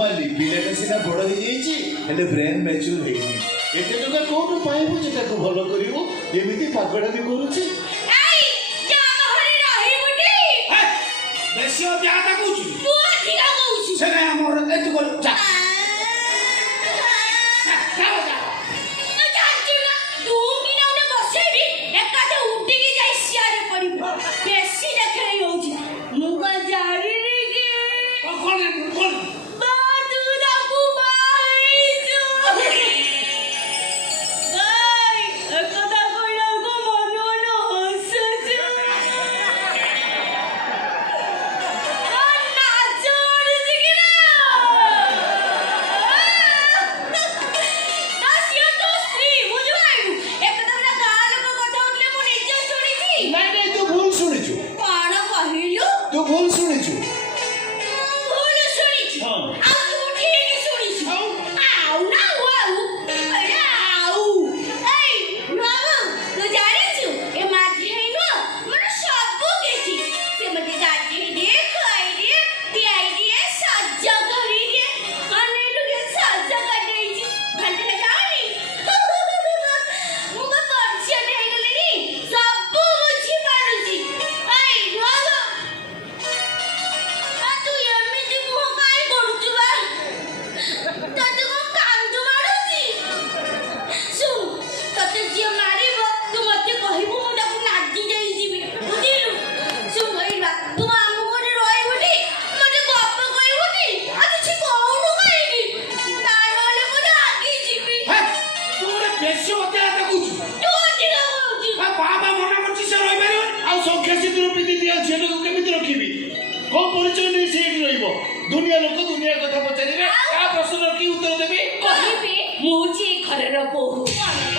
माली पिलाटा सिना बड़ हो जाइए हेले ब्रेन मैच्योर ହେଇନି एते टका कोठु पाइबो जेटा को भलो करिवो एमिति पागड़ा भी करूची एई जाम हरे रहिबुटी हे बेसियो ब्यादा कहूची तू अधिका कहूची से नै हमर एतु कर जा दुनिया लोक दुनिया कथा पचारे प्रश्न की उत्तर देबे कहिबे मु जे घर रो बहु